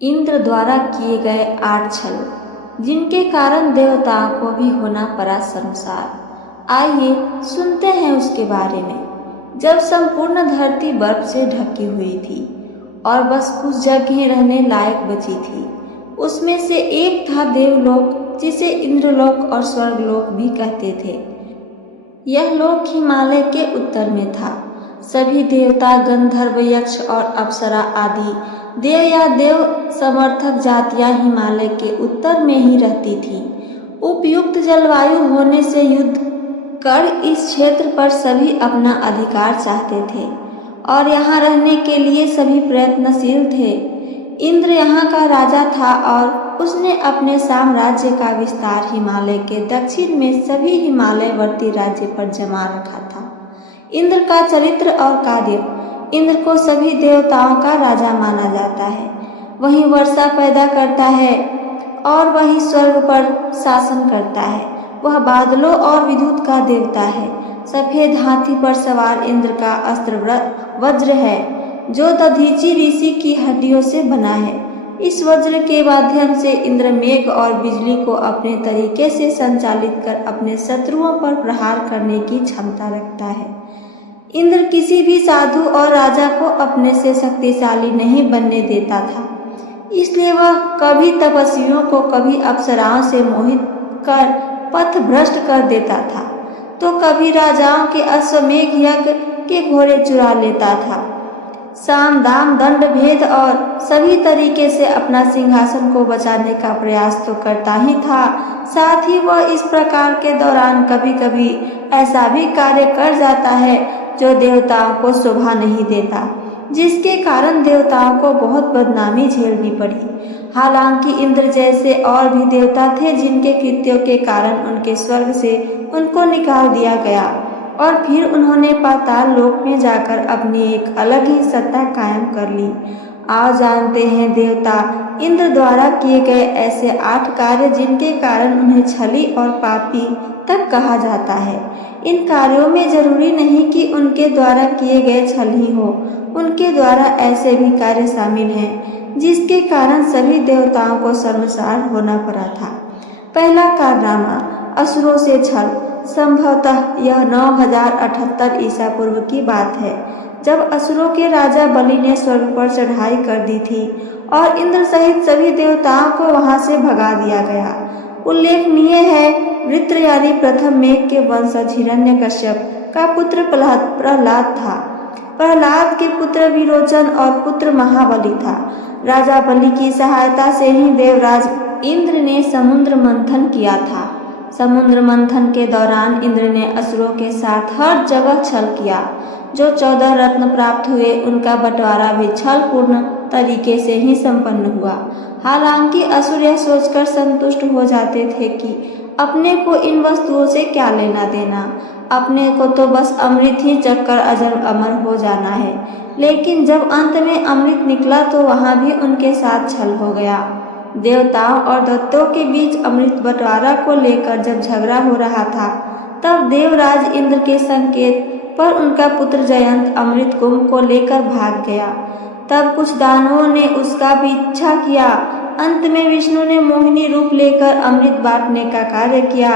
इंद्र द्वारा किए गए 8 छल, जिनके कारण देवताओं को भी होना पड़ा शर्मसार। आइए सुनते हैं उसके बारे में। जब संपूर्ण धरती बर्फ से ढकी हुई थी और बस कुछ जगहें रहने लायक बची थी, उसमें से एक था देवलोक, जिसे इंद्रलोक और स्वर्गलोक भी कहते थे। यह लोक हिमालय के उत्तर में था। सभी देवता, गंधर्व, यक्ष और अप्सरा आदि देव या देव समर्थक जातियां हिमालय के उत्तर में ही रहती थी। उपयुक्त जलवायु होने से युद्ध कर इस क्षेत्र पर सभी अपना अधिकार चाहते थे और यहाँ रहने के लिए सभी प्रयत्नशील थे। इंद्र यहाँ का राजा था और उसने अपने साम्राज्य का विस्तार हिमालय के दक्षिण में सभी हिमालयवर्ती राज्य पर जमा रखा था। इंद्र का चरित्र और कार्य, इंद्र को सभी देवताओं का राजा माना जाता है। वही वर्षा पैदा करता है और वही स्वर्ग पर शासन करता है। वह बादलों और विद्युत का देवता है। सफेद हाथी पर सवार इंद्र का अस्त्र वज्र है, जो दधीचि ऋषि की हड्डियों से बना है। इस वज्र के माध्यम से इंद्र मेघ और बिजली को अपने तरीके से संचालित कर अपने शत्रुओं पर प्रहार करने की क्षमता रखता है। इंद्र किसी भी साधु और राजा को अपने से शक्तिशाली नहीं बनने देता था, इसलिए वह कभी तपस्वियों को, कभी अप्सराओं से मोहित कर पथ भ्रष्ट कर देता था, तो कभी राजाओं के अश्वमेघ यज्ञ के घोड़े चुरा लेता था। साम दाम दंड भेद और सभी तरीके से अपना सिंहासन को बचाने का प्रयास तो करता ही था, साथ ही वह इस प्रकार के दौरान कभी कभी ऐसा भी कार्य कर जाता है जो देवताओं को शोभा नहीं देता, जिसके कारण देवताओं को बहुत बदनामी झेलनी पड़ी। हालांकि इंद्र जैसे और भी देवता थे जिनके कृत्यों के कारण उनके स्वर्ग से उनको निकाल दिया गया और फिर उन्होंने पाताल लोक में जाकर अपनी एक अलग ही सत्ता कायम कर ली। आओ जानते हैं देवता इंद्र द्वारा किए गए ऐसे 8 कार्य जिनके कारण उन्हें छली और पापी तक कहा जाता है। इन कार्यों में जरूरी नहीं कि उनके द्वारा किए गए छल ही हो, उनके द्वारा ऐसे भी कार्य शामिल हैं जिसके कारण सभी देवताओं को शर्मसार होना पड़ा था। पहला कारनामा, असुरों से छल। संभवतः यह 9078 ईसा पूर्व की बात है, जब असुरों के राजा बलि ने स्वर्ग पर चढ़ाई कर दी थी और इंद्र सहित सभी देवताओं को वहां से भगा दिया गया। उल्लेखनीय है, वृत्र यानी प्रथम मेघ के वंशज हिरण्यकश्यप का पुत्र प्रहलाद था। प्रहलाद के पुत्र विरोचन और पुत्र महाबली था। राजा बलि की सहायता से ही देवराज इंद्र ने समुद्र मंथन किया था। समुद्र मंथन के दौरान इंद्र ने असुरों के साथ हर जगह छल किया। जो 14 रत्न प्राप्त हुए उनका बंटवारा भी छल पूर्ण तरीके से ही संपन्न हुआ। हालांकि असुर यह सोचकर संतुष्ट हो जाते थे कि अपने को इन वस्तुओं से क्या लेना देना, अपने को तो बस अमृत ही चखकर अजर अमर हो जाना है। लेकिन जब अंत में अमृत निकला तो वहां भी उनके साथ छल हो गया। देवताओं और दैत्यों के बीच अमृत बंटवारा को लेकर जब झगड़ा हो रहा था, तब देवराज इंद्र के संकेत पर उनका पुत्र जयंत अमृत कुंभ को लेकर भाग गया। तब कुछ दानवों ने उसका पीछा किया। अंत में विष्णु ने मोहिनी रूप लेकर अमृत बांटने का कार्य किया।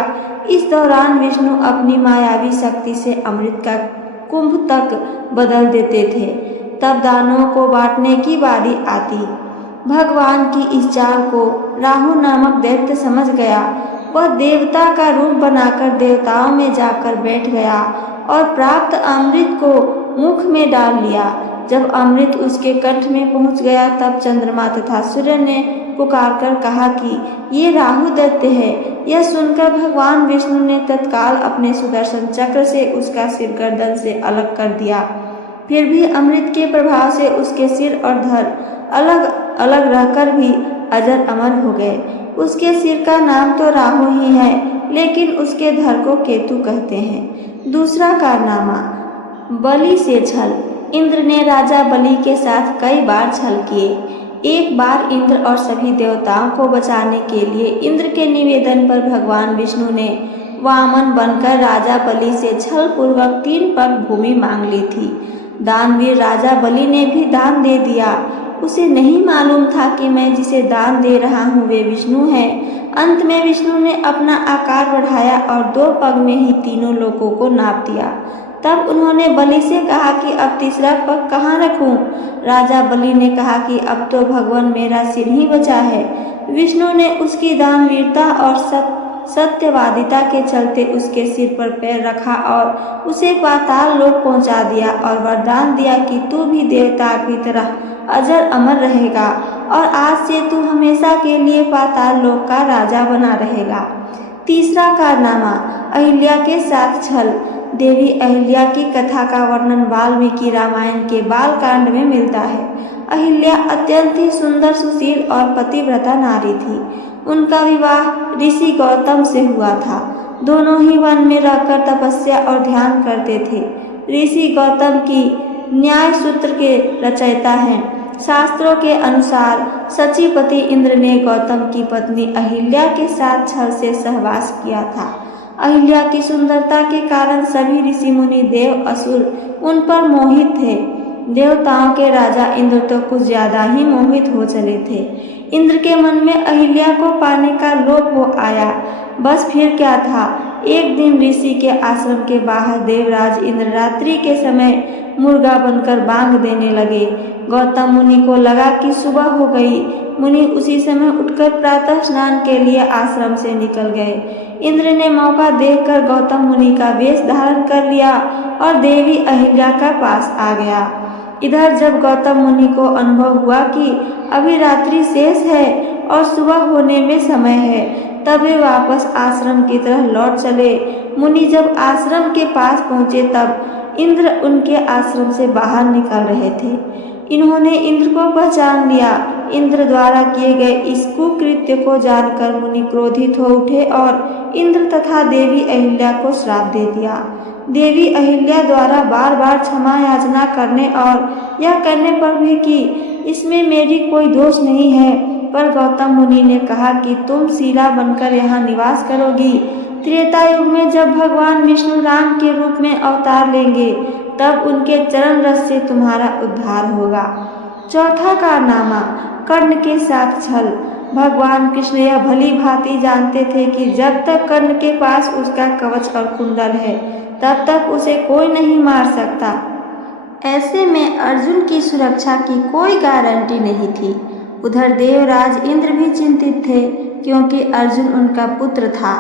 इस दौरान विष्णु अपनी मायावी शक्ति से अमृत का कुंभ तक बदल देते थे। तब दानवों को बांटने की बारी आती। भगवान की इस चाल को राहु नामक दैत्य समझ गया। वह देवता का रूप बनाकर देवताओं में जाकर बैठ गया और प्राप्त अमृत को मुख में डाल लिया। जब अमृत उसके कंठ में पहुंच गया, तब चंद्रमा तथा सूर्य ने पुकारकर कहा कि ये राहु दैत्य है। यह सुनकर भगवान विष्णु ने तत्काल अपने सुदर्शन चक्र से उसका सिर गर्दन से अलग कर दिया। फिर भी अमृत के प्रभाव से उसके सिर और धड़ अलग अलग रहकर भी अजर अमर हो गए। उसके सिर का नाम तो राहु ही है, लेकिन उसके धड़ को केतु कहते हैं। दूसरा कारनामा, बलि से छल। इंद्र ने राजा बलि के साथ कई बार छल किए। एक बार इंद्र और सभी देवताओं को बचाने के लिए इंद्र के निवेदन पर भगवान विष्णु ने वामन बनकर राजा बलि से छल पूर्वक 3 पग भूमि मांग ली थी। दानवीर राजा बलि ने भी दान दे दिया। उसे नहीं मालूम था कि मैं जिसे दान दे रहा हूँ वे विष्णु हैं। अंत में विष्णु ने अपना आकार बढ़ाया और 2 पग में ही तीनों लोकों को नाप दिया। तब उन्होंने बलि से कहा कि अब तीसरा पग कहाँ रखूं? राजा बलि ने कहा कि अब तो भगवान मेरा सिर ही बचा है। विष्णु ने उसकी दानवीरता और सत्यवादिता के चलते उसके सिर पर पैर रखा और उसे पाताल लोक पहुंचा दिया और वरदान दिया कि तू भी देवता की तरह अजर अमर रहेगा और आज से तू हमेशा के लिए पाताल लोक का राजा बना रहेगा। तीसरा कारनामा, अहिल्या के साथ छल। देवी अहिल्या की कथा का वर्णन वाल्मीकि रामायण के बालकांड में मिलता है। अहिल्या अत्यंत ही सुंदर, सुशील और पतिव्रता नारी थी। उनका विवाह ऋषि गौतम से हुआ था। दोनों ही वन में रहकर तपस्या और ध्यान करते थे। ऋषि गौतम की न्याय सूत्र के रचयिता हैं। शास्त्रों के अनुसार सचीपति इंद्र ने गौतम की पत्नी अहिल्या के साथ छल से सहवास किया था। अहिल्या की सुंदरता के कारण सभी ऋषि मुनि, देव, असुर उन पर मोहित थे। देवताओं के राजा इंद्र तो कुछ ज्यादा ही मोहित हो चले थे। इंद्र के मन में अहिल्या को पाने का लोभ हो आया। बस फिर क्या था, एक दिन ऋषि के आश्रम के बाहर देवराज इंद्र रात्रि के समय मुर्गा बनकर बांग देने लगे। गौतम मुनि को लगा कि सुबह हो गई। मुनि उसी समय उठकर प्रातः स्नान के लिए आश्रम से निकल गए। इंद्र ने मौका देखकर गौतम मुनि का वेश धारण कर लिया और देवी अहिल्या का पास आ गया। इधर जब गौतम मुनि को अनुभव हुआ कि अभी रात्रि शेष है और सुबह होने में समय है, तब वे वापस आश्रम की तरह लौट चले। मुनि जब आश्रम के पास पहुंचे तब इंद्र उनके आश्रम से बाहर निकल रहे थे। इन्होंने इंद्र को पहचान लिया। इंद्र द्वारा किए गए इस कुकृत्य को जानकर मुनि क्रोधित हो उठे और इंद्र तथा देवी अहिल्या को श्राप दे दिया। देवी अहिल्या द्वारा बार बार क्षमा याचना करने और यह कहने पर भी कि इसमें मेरी कोई दोष नहीं है, पर गौतम मुनि ने कहा कि तुम शीला बनकर यहाँ निवास करोगी। त्रेता युग में जब भगवान विष्णु राम के रूप में अवतार लेंगे तब उनके चरण रस से तुम्हारा उद्धार होगा। चौथा कारनामा, कर्ण के साथ छल। भगवान कृष्ण यह भली भांति जानते थे कि जब तक कर्ण के पास उसका कवच और कुंडल है तब तक उसे कोई नहीं मार सकता। ऐसे में अर्जुन की सुरक्षा की कोई गारंटी नहीं थी। उधर देवराज इंद्र भी चिंतित थे क्योंकि अर्जुन उनका पुत्र था।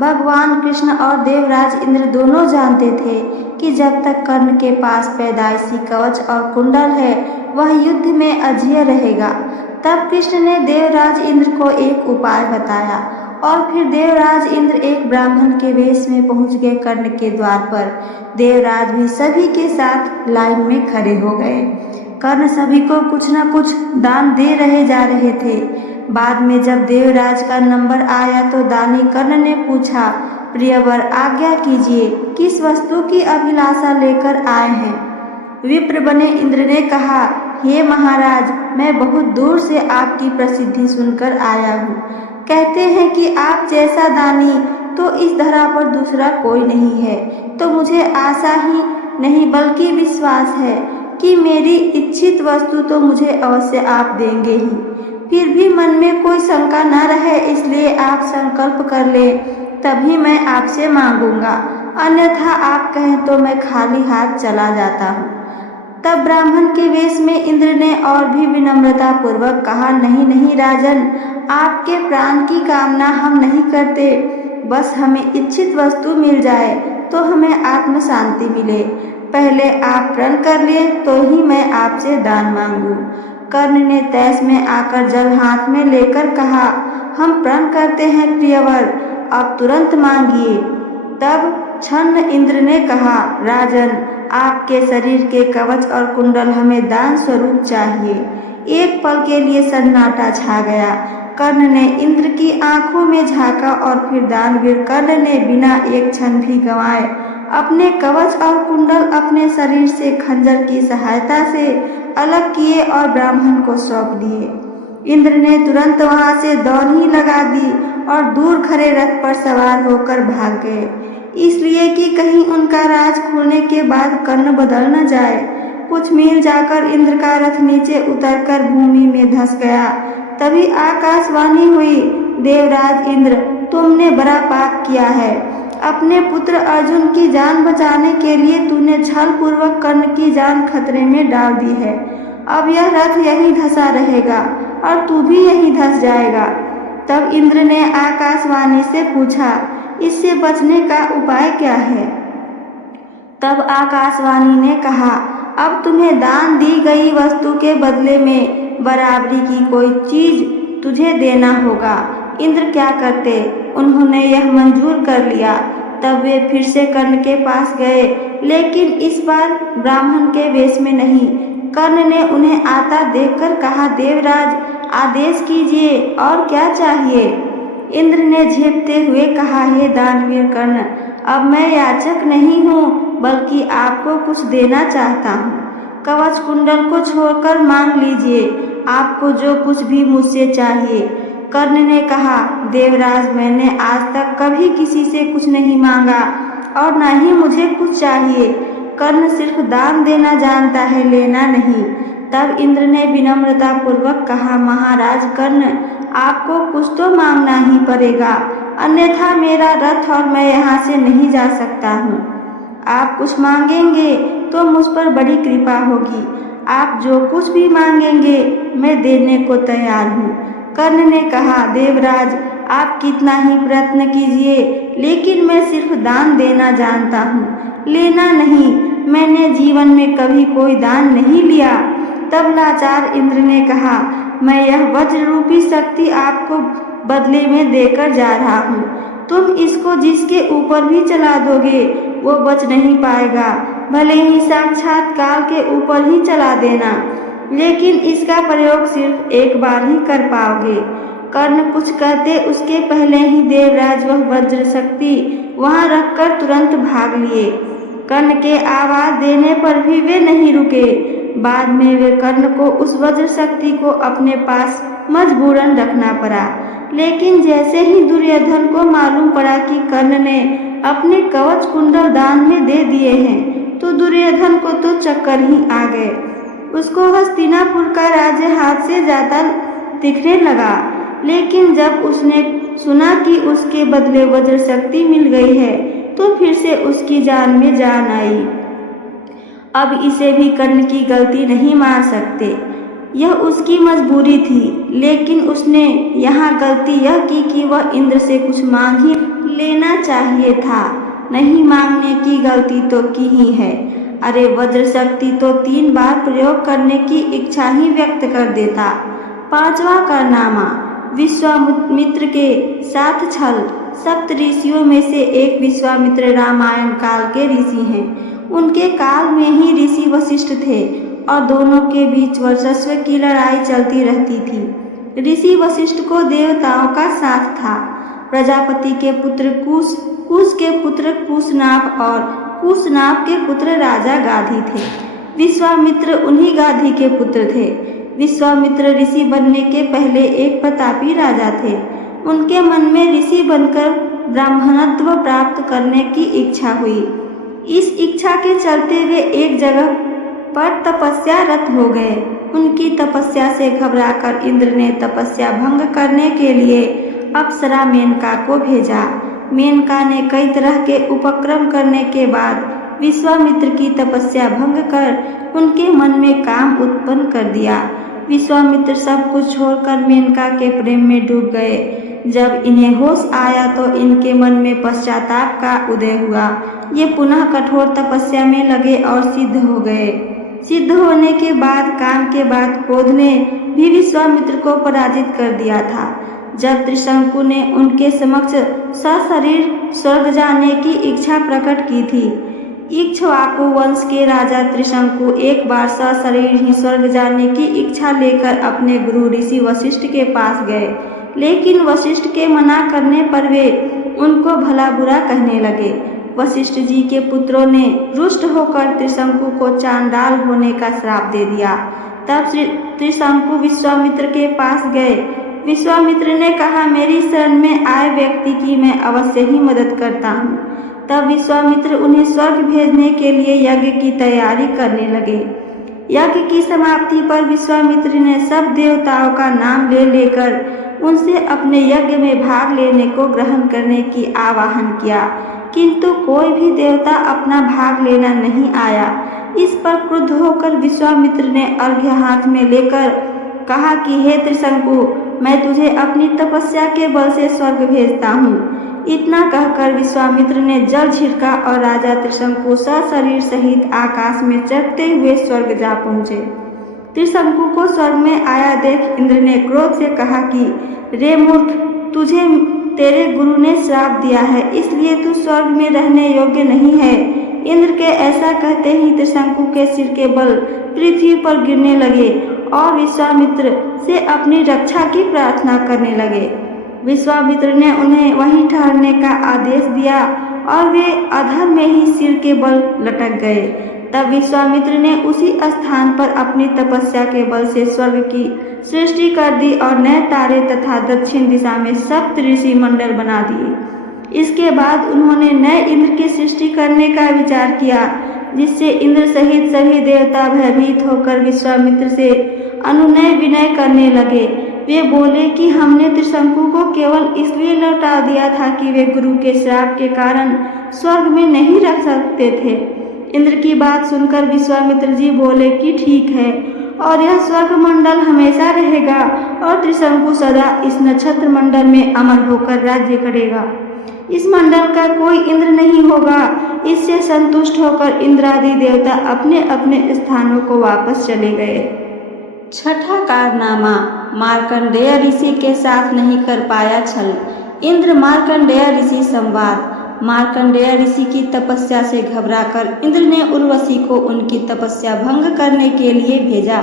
भगवान कृष्ण और देवराज इंद्र दोनों जानते थे कि जब तक कर्ण के पास पैदाइशी कवच और कुंडल है वह युद्ध में अजेय रहेगा। तब कृष्ण ने देवराज इंद्र को एक उपाय बताया और फिर देवराज इंद्र एक ब्राह्मण के वेश में पहुंच गए कर्ण के द्वार पर। देवराज भी सभी के साथ लाइन में खड़े हो गए। कर्ण सभी को कुछ न कुछ दान दे रहे जा रहे थे। बाद में जब देवराज का नंबर आया तो दानी कर्ण ने पूछा, प्रियवर आज्ञा कीजिए, किस वस्तु की अभिलाषा लेकर आए हैं? विप्र बने इंद्र ने कहा, हे महाराज, मैं बहुत दूर से आपकी प्रसिद्धि सुनकर आया हूँ। कहते हैं कि आप जैसा दानी तो इस धरा पर दूसरा कोई नहीं है। तो मुझे आशा ही नहीं बल्कि विश्वास है कि मेरी इच्छित वस्तु तो मुझे अवश्य आप देंगे ही। फिर भी मन में कोई शंका न रहे, इसलिए आप संकल्प कर ले, तभी मैं आपसे मांगूंगा, अन्यथा आप कहें तो मैं खाली हाथ चला जाता हूँ। तब ब्राह्मण के वेश में इंद्र ने और भी विनम्रता पूर्वक कहा, नहीं नहीं राजन, आपके प्राण की कामना हम नहीं करते, बस हमें इच्छित वस्तु मिल जाए तो हमें आत्म शांति मिले। पहले आप प्रण कर ले तो ही मैं आपसे दान मांगू। कर्ण ने तैस में आकर जल हाथ में लेकर कहा, हम प्रण करते हैं प्रियवर, अब तुरंत मांगिए। तब छन्न इंद्र ने कहा, राजन, आपके शरीर के कवच और कुंडल हमें दान स्वरूप चाहिए। एक पल के लिए सन्नाटा छा गया। कर्ण ने इंद्र की आंखों में झांका और फिर दानवीर कर्ण ने बिना एक क्षण भी गंवाए अपने कवच और कुंडल अपने शरीर से खंजर की सहायता से अलग किए और ब्राह्मण को सौंप दिए। इंद्र ने तुरंत वहां से दौड़ ही लगा दी और दूर खड़े रथ पर सवार होकर भाग गए, इसलिए कि कहीं उनका राज खुलने के बाद कर्ण बदल न जाए। कुछ मील जाकर इंद्र का रथ नीचे उतरकर भूमि में धंस गया। तभी आकाशवाणी हुई, देवराज इंद्र, तुमने बड़ा पाप किया है। अपने पुत्र अर्जुन की जान बचाने के लिए तूने छल पूर्वक कर्ण की जान खतरे में डाल दी है। अब यह रथ यहीं धंसा रहेगा और तू भी यहीं धंस जाएगा। तब इंद्र ने आकाशवाणी से पूछा, इससे बचने का उपाय क्या है? तब आकाशवाणी ने कहा, अब तुम्हें दान दी गई वस्तु के बदले में बराबरी की कोई चीज तुझे देना होगा। इंद्र क्या करते, उन्होंने यह मंजूर कर लिया। तब वे फिर से कर्ण के पास गए, लेकिन इस बार ब्राह्मण के वेश में नहीं। कर्ण ने उन्हें आता देखकर कहा, देवराज आदेश कीजिए, और क्या चाहिए? इंद्र ने झेपते हुए कहा, हे दानवीर कर्ण, अब मैं याचक नहीं हूँ, बल्कि आपको कुछ देना चाहता हूँ। कवच कुंडल को छोड़कर मांग लीजिए, आपको जो कुछ भी मुझसे चाहिए। कर्ण ने कहा, देवराज मैंने आज तक कभी किसी से कुछ नहीं मांगा और न ही मुझे कुछ चाहिए। कर्ण सिर्फ दान देना जानता है, लेना नहीं। तब इंद्र ने विनम्रता पूर्वक कहा, महाराज कर्ण, आपको कुछ तो मांगना ही पड़ेगा, अन्यथा मेरा रथ और मैं यहाँ से नहीं जा सकता हूँ। आप कुछ मांगेंगे तो मुझ पर बड़ी कृपा होगी। आप जो कुछ भी मांगेंगे मैं देने को तैयार हूँ। कर्ण ने कहा, देवराज आप कितना ही प्रयत्न कीजिए, लेकिन मैं सिर्फ दान देना जानता हूँ, लेना नहीं। मैंने जीवन में कभी कोई दान नहीं लिया। तब लाचार इंद्र ने कहा, मैं यह वज्र रूपी शक्ति आपको बदले में देकर जा रहा हूँ। तुम इसको जिसके ऊपर भी चला दोगे वो बच नहीं पाएगा, भले ही साक्षात काल के ऊपर ही चला देना, लेकिन इसका प्रयोग सिर्फ एक बार ही कर पाओगे। कर्ण कुछ कहते उसके पहले ही देवराज वह वज्र शक्ति वहां रखकर तुरंत भाग लिए। कर्ण के आवाज देने पर भी वे नहीं रुके। बाद में वे कर्ण को उस वज्र शक्ति को अपने पास मजबूरन रखना पड़ा। लेकिन जैसे ही दुर्योधन को मालूम पड़ा कि कर्ण ने अपने कवच कुंडल दान में दे दिए हैं, तो दुर्योधन को तो चक्कर ही आ गए। उसको हस्तिनापुर का राज्य हाथ से जाता दिखने लगा। लेकिन जब उसने सुना कि उसके बदले वज्र शक्ति मिल गई है, तो फिर से उसकी जान में जान आई। अब इसे भी कर्ण की गलती नहीं मान सकते, यह उसकी मजबूरी थी। लेकिन उसने यहाँ गलती यह की कि वह इंद्र से कुछ मांग ही लेना चाहिए था। नहीं मांगने की गलती तो की ही है। अरे वज्र शक्ति तो 3 बार प्रयोग करने की इच्छा ही व्यक्त कर देता। 5वां कारनामा, विश्वामित्र के साथ छल। सप्त ऋषियों में से एक विश्वामित्र रामायण काल के ऋषि हैं। उनके काल में ही ऋषि वशिष्ठ थे और दोनों के बीच वर्चस्व की लड़ाई चलती रहती थी। ऋषि वशिष्ठ को देवताओं का साथ था। प्रजापति के पुत्र कुश, कुश के पुत्र कुशनाभ और कुशनाभ के पुत्र राजा गाधी थे। विश्वामित्र उन्हीं गाधी के पुत्र थे। विश्वामित्र ऋषि बनने के पहले एक प्रतापी राजा थे। उनके मन में ऋषि बनकर ब्राह्मणत्व प्राप्त करने की इच्छा हुई। इस इच्छा के चलते वे एक जगह पर तपस्या रत हो गए। उनकी तपस्या से घबराकर इंद्र ने तपस्या भंग करने के लिए अप्सरा मेनका को भेजा। मेनका ने कई तरह के उपक्रम करने के बाद विश्वामित्र की तपस्या भंग कर उनके मन में काम उत्पन्न कर दिया। विश्वामित्र सब कुछ छोड़कर मेनका के प्रेम में डूब गए। जब इन्हें होश आया तो इनके मन में पश्चाताप का उदय हुआ। ये पुनः कठोर तपस्या में लगे और सिद्ध हो गए। सिद्ध होने के बाद काम के बाद क्रोध ने भी विश्वामित्र को पराजित कर दिया था। जब त्रिशंकु ने उनके समक्ष सशरीर स्वर्ग जाने की इच्छा प्रकट की थी। इक्ष्वाकु वंश के राजा त्रिशंकु एक बार सशरीर ही स्वर्ग जाने की इच्छा लेकर अपने गुरु ऋषि वशिष्ठ के पास गए, लेकिन वशिष्ठ के मना करने पर वे उनको भला बुरा कहने लगे। वशिष्ठ जी के पुत्रों ने रुष्ट होकर त्रिशंकु को चांडाल होने का श्राप दे दिया। तब त्रिशंकु विश्वामित्र के पास गए। विश्वामित्र ने कहा, मेरी शरण में आए व्यक्ति की मैं अवश्य ही मदद करता हूँ। तब विश्वामित्र उन्हें स्वर्ग भेजने के लिए यज्ञ की तैयारी करने लगे। यज्ञ की समाप्ति पर विश्वामित्र ने सब देवताओं का नाम ले लेकर उनसे अपने यज्ञ में भाग लेने को ग्रहण करने की आह्वान किया, किंतु कोई भी देवता अपना भाग लेना नहीं आया। इस पर क्रुद्ध होकर विश्वामित्र ने अर्घ्य हाथ में लेकर कहा कि हे त्रिशंकु, मैं तुझे अपनी तपस्या के बल से स्वर्ग भेजता हूँ। इतना कहकर विश्वामित्र ने जल छिड़का और राजा त्रिशंकु सशरीर सहित आकाश में चढ़ते हुए स्वर्ग जा पहुँचे। त्रिशंकु को स्वर्ग में आया देख इंद्र ने क्रोध से कहा कि रे मूर्ख, तुझे तेरे गुरु ने श्राप दिया है, इसलिए तू स्वर्ग में रहने योग्य नहीं है। इंद्र के ऐसा कहते ही त्रिशंकु के सिर के बल पृथ्वी पर गिरने लगे और विश्वामित्र से अपनी रक्षा की प्रार्थना करने लगे। विश्वामित्र ने उन्हें वहीं ठहरने का आदेश दिया और वे अधर में ही सिर के बल लटक गए। तब विश्वामित्र ने उसी स्थान पर अपनी तपस्या के बल से स्वर्ग की सृष्टि कर दी और नए तारे तथा दक्षिण दिशा में सप्त ऋषि मंडल बना दिए। इसके बाद उन्होंने नए इंद्र की सृष्टि करने का विचार किया, जिससे इंद्र सहित सभी देवता भयभीत होकर विश्वामित्र से अनुनय विनय करने लगे। वे बोले कि हमने त्रिशंकु को केवल इसलिए लौटा दिया था कि वे गुरु के श्राप के कारण स्वर्ग में नहीं रख सकते थे। इंद्र की बात सुनकर विश्वामित्र जी बोले कि ठीक है, और यह स्वर्ग मंडल हमेशा रहेगा और त्रिशंकु सदा इस नक्षत्र मंडल में अमर होकर राज्य करेगा। इस मंडल का कोई इंद्र नहीं होगा। इससे संतुष्ट होकर इंद्रादि देवता अपने अपने स्थानों को वापस चले गए। छठा कारनामा, मार्कंडेय ऋषि के साथ नहीं कर पाया छल। इंद्र मार्कंडेय ऋषि संवाद। मार्कंडेय ऋषि की तपस्या से घबराकर इंद्र ने उर्वशी को उनकी तपस्या भंग करने के लिए भेजा।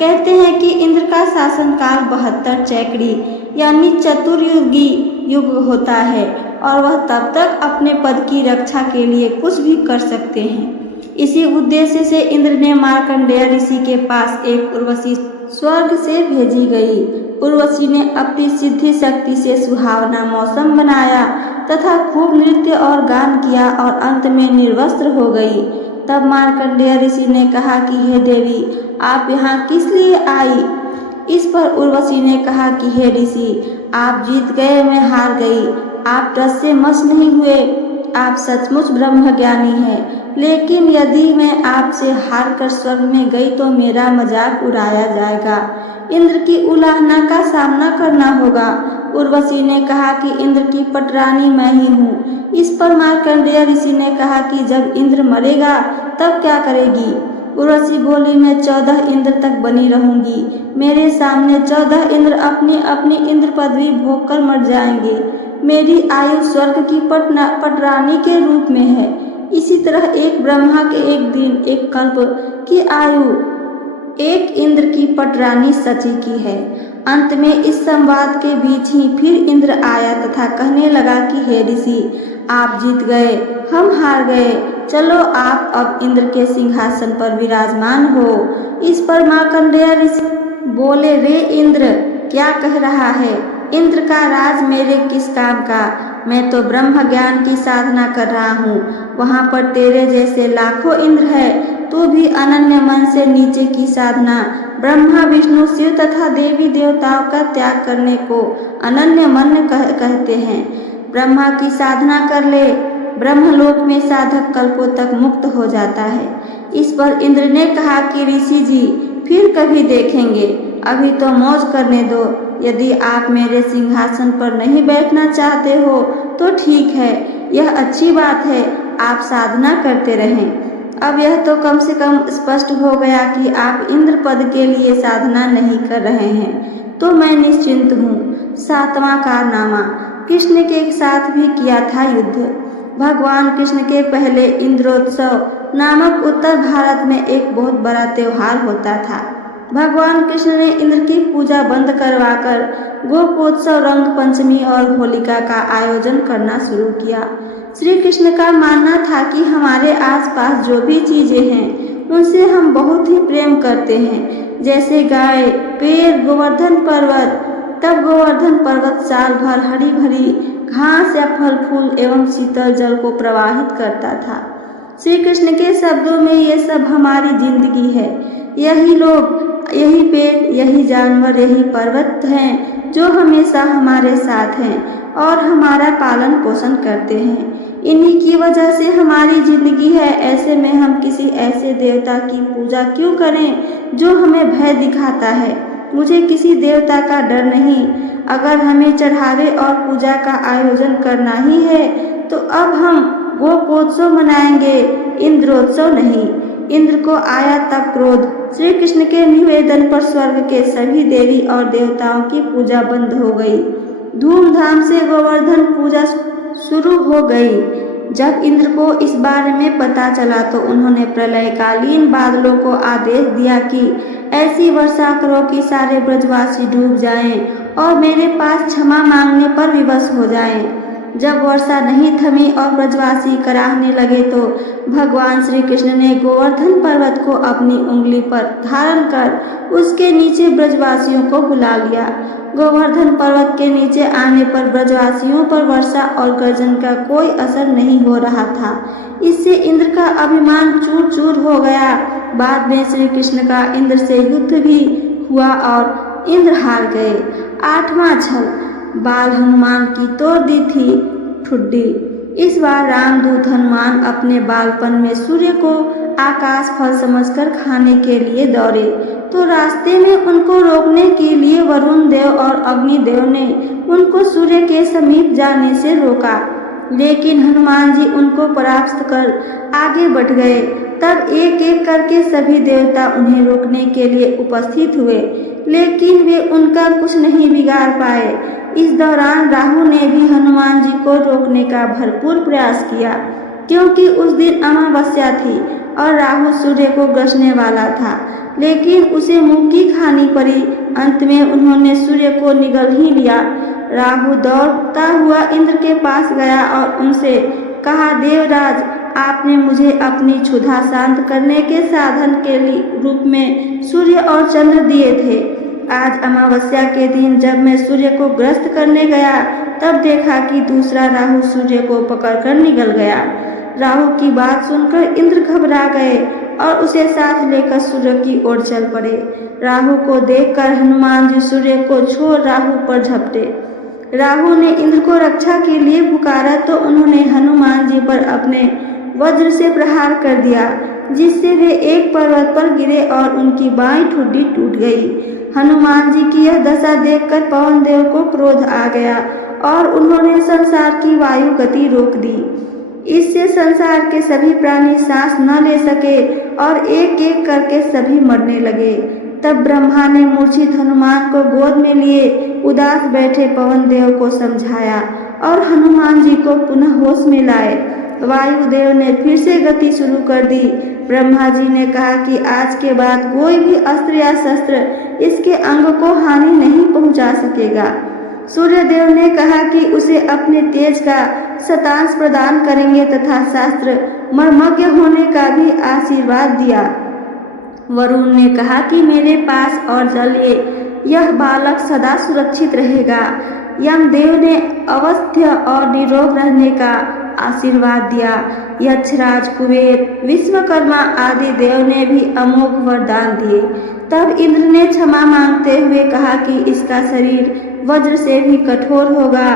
कहते हैं कि इंद्र का शासनकाल 72 चैकड़ी यानी चतुर्युगी युग होता है और वह तब तक अपने पद की रक्षा के लिए कुछ भी कर सकते हैं। इसी उद्देश्य से इंद्र ने मार्कंडेय ऋषि के पास एक उर्वशी स्वर्ग से भेजी गई। उर्वशी ने अपनी सिद्धि शक्ति से सुहावना मौसम बनाया तथा खूब नृत्य और गान किया और अंत में निर्वस्त्र हो गई। तब मार्कंडेय ऋषि ने कहा कि हे देवी, आप यहाँ किस लिए आई? इस पर उर्वशी ने कहा कि हे ऋषि, आप जीत गए, मैं हार गई। आप रस से मस्त नहीं हुए, आप सचमुच ब्रह्मज्ञानी हैं, लेकिन यदि मैं आपसे हार कर स्वर्ग में गई तो मेरा मजाक उड़ाया जाएगा, इंद्र की उलाहना का सामना करना होगा। उर्वशी ने कहा कि इंद्र की पटरानी मैं ही हूँ। इस पर मार्कंडेय ऋषि ने कहा कि जब इंद्र मरेगा तब क्या करेगी? उर्वशी बोली, मैं 14 इंद्र तक बनी रहूंगी। मेरे सामने 14 इंद्र अपनी अपनी इंद्र पदवी भोग कर मर जाएंगे। मेरी आयु स्वर्ग की पटरानी के रूप में है। इसी तरह एक ब्रह्मा के एक दिन, एक कल्प की आयु एक इंद्र की पटरानी सची की है। अंत में इस संवाद के बीच ही फिर इंद्र आया तथा कहने लगा कि हे ऋषि, आप जीत गए, हम हार गए, चलो आप अब इंद्र के सिंहासन पर विराजमान हो। इस पर मार्कंडेय ऋषि बोले, रे इंद्र, क्या कह रहा है? इंद्र का राज मेरे किस काम का? मैं तो ब्रह्म ज्ञान की साधना कर रहा हूँ। वहाँ पर तेरे जैसे लाखों इंद्र है, तू भी अनन्य मन से नीचे की साधना, ब्रह्मा विष्णु शिव तथा देवी देवताओं का त्याग करने को अनन्य मन कहते हैं। ब्रह्मा की साधना कर ले, ब्रह्मलोक में साधक कल्पों तक मुक्त हो जाता है। इस पर इंद्र ने कहा कि ऋषि जी, फिर कभी देखेंगे, अभी तो मौज करने दो। यदि आप मेरे सिंहासन पर नहीं बैठना चाहते हो तो ठीक है, यह अच्छी बात है, आप साधना करते रहें। अब यह तो कम से कम स्पष्ट हो गया कि आप इंद्र पद के लिए साधना नहीं कर रहे हैं, तो मैं निश्चिंत हूँ। सातवां कारनामा, कृष्ण के साथ भी किया था युद्ध। भगवान कृष्ण के पहले इंद्रोत्सव नामक उत्तर भारत में एक बहुत बड़ा त्योहार होता था। भगवान कृष्ण ने इंद्र की पूजा बंद करवाकर गोपोत्सव, रंग पंचमी और होलिका का आयोजन करना शुरू किया। श्री कृष्ण का मानना था कि हमारे आसपास जो भी चीजें हैं उनसे हम बहुत ही प्रेम करते हैं, जैसे गाय, पेड़, गोवर्धन पर्वत। तब गोवर्धन पर्वत साल भर हरी भरी घास या फल फूल एवं शीतल जल को प्रवाहित करता था। श्री कृष्ण के शब्दों में ये सब हमारी जिंदगी है। यही लोग, यही पेड़, यही जानवर, यही पर्वत हैं जो हमेशा हमारे साथ हैं और हमारा पालन पोषण करते हैं। इन्हीं की वजह से हमारी जिंदगी है। ऐसे में हम किसी ऐसे देवता की पूजा क्यों करें जो हमें भय दिखाता है? मुझे किसी देवता का डर नहीं। अगर हमें चढ़ावे और पूजा का आयोजन करना ही है तो अब हम गोपोत्सव मनाएंगे, इंद्रोत्सव नहीं। इंद्र को आया तब क्रोध। श्री कृष्ण के निवेदन पर स्वर्ग के सभी देवी और देवताओं की पूजा बंद हो गई। धूमधाम से गोवर्धन पूजा शुरू हो गई। जब इंद्र को इस बारे में पता चला तो उन्होंने प्रलयकालीन बादलों को आदेश दिया कि ऐसी वर्षा करो कि सारे ब्रजवासी डूब जाएं और मेरे पास क्षमा मांगने पर विवश हो जाएं। जब वर्षा नहीं थमी और ब्रजवासी कराहने लगे तो भगवान श्री कृष्ण ने गोवर्धन पर्वत को अपनी उंगली पर धारण कर उसके नीचे ब्रजवासियों को बुला लिया। गोवर्धन पर्वत के नीचे आने पर ब्रजवासियों पर वर्षा और गर्जन का कोई असर नहीं हो रहा था। इससे इंद्र का अभिमान चूर चूर हो गया। बाद में श्री कृष्ण का इंद्र से युद्ध भी हुआ और इंद्र हार गए। 8वां छल। बाल हनुमान की तोड़ दी थी ठुड्डी। इस बार रामदूत हनुमान अपने बालपन में सूर्य को आकाश फल समझकर खाने के लिए दौड़े तो रास्ते में उनको रोकने के लिए वरुण देव और अग्नि देव ने उनको सूर्य के समीप जाने से रोका, लेकिन हनुमान जी उनको परास्त कर आगे बढ़ गए। तब एक एक करके सभी देवता उन्हें रोकने के लिए उपस्थित हुए, लेकिन वे उनका कुछ नहीं बिगाड़ पाए। इस दौरान राहु ने भी हनुमान जी को रोकने का भरपूर प्रयास किया, क्योंकि उस दिन अमावस्या थी और राहु सूर्य को ग्रसने वाला था, लेकिन उसे मुक्की खानी पड़ी। अंत में उन्होंने सूर्य को निगल ही लिया। राहु दौड़ता हुआ इंद्र के पास गया और उनसे कहा, देवराज, आपने मुझे अपनी क्षुधा शांत करने के साधन के रूप में सूर्य और चंद्र दिए थे। आज अमावस्या के दिन जब मैं सूर्य को ग्रस्त करने गया तब देखा कि दूसरा राहु सूर्य को पकड़कर निगल गया। राहु की बात सुनकर इंद्र घबरा गए और उसे साथ लेकर सूर्य की ओर चल पड़े। राहु को देखकर हनुमान जी सूर्य को छोड़ राहु पर झपटे। राहु ने इंद्र को रक्षा के लिए पुकारा तो उन्होंने हनुमान जी पर अपने वज्र से प्रहार कर दिया, जिससे वे एक पर्वत पर गिरे और उनकी बाईं ठुड्डी टूट गई। हनुमान जी की यह दशा देखकर पवन देव को क्रोध आ गया और उन्होंने संसार की वायु गति रोक दी। इससे संसार के सभी प्राणी सांस न ले सके और एक एक करके सभी मरने लगे। तब ब्रह्मा ने मूर्छित हनुमान को गोद में लिए उदास बैठे पवन देव को समझाया और हनुमान जी को पुनः होश में लाए। वायुदेव ने फिर से गति शुरू कर दी। ब्रह्मा जी ने कहा कि आज के बाद कोई भी अस्त्र या शस्त्र इसके अंग को हानि नहीं पहुंचा सकेगा। सूर्यदेव ने कहा कि उसे अपने तेज का शतांश प्रदान करेंगे तथा शास्त्र मर्मज्ञ होने का भी आशीर्वाद दिया। वरुण ने कहा कि मेरे पास और चलिए, यह बालक सदा सुरक्षित रहेगा। यमदेव ने अवस्थ्य और निरोग रहने का आशीर्वाद दिया। यक्षराज, कुबेर, विश्वकर्मा आदि देव ने भी अमोघ वरदान दिए। तब इंद्र ने क्षमा मांगते हुए कहा कि इसका शरीर वज्र से भी कठोर होगा।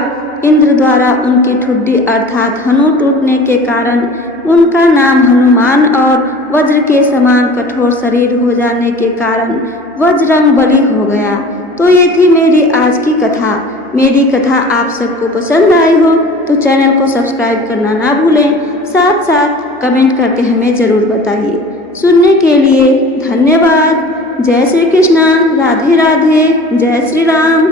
इंद्र द्वारा उनकी ठुड्डी अर्थात हनु टूटने के कारण उनका नाम हनुमान और वज्र के समान कठोर शरीर हो जाने के कारण वज्रंग बलि हो गया। तो ये थी मेरी आज की कथा। मेरी कथा आप सबको पसंद आई हो तो चैनल को सब्सक्राइब करना ना भूलें, साथ साथ कमेंट करके हमें ज़रूर बताइए। सुनने के लिए धन्यवाद। जय श्री कृष्णा, राधे राधे, जय श्री राम।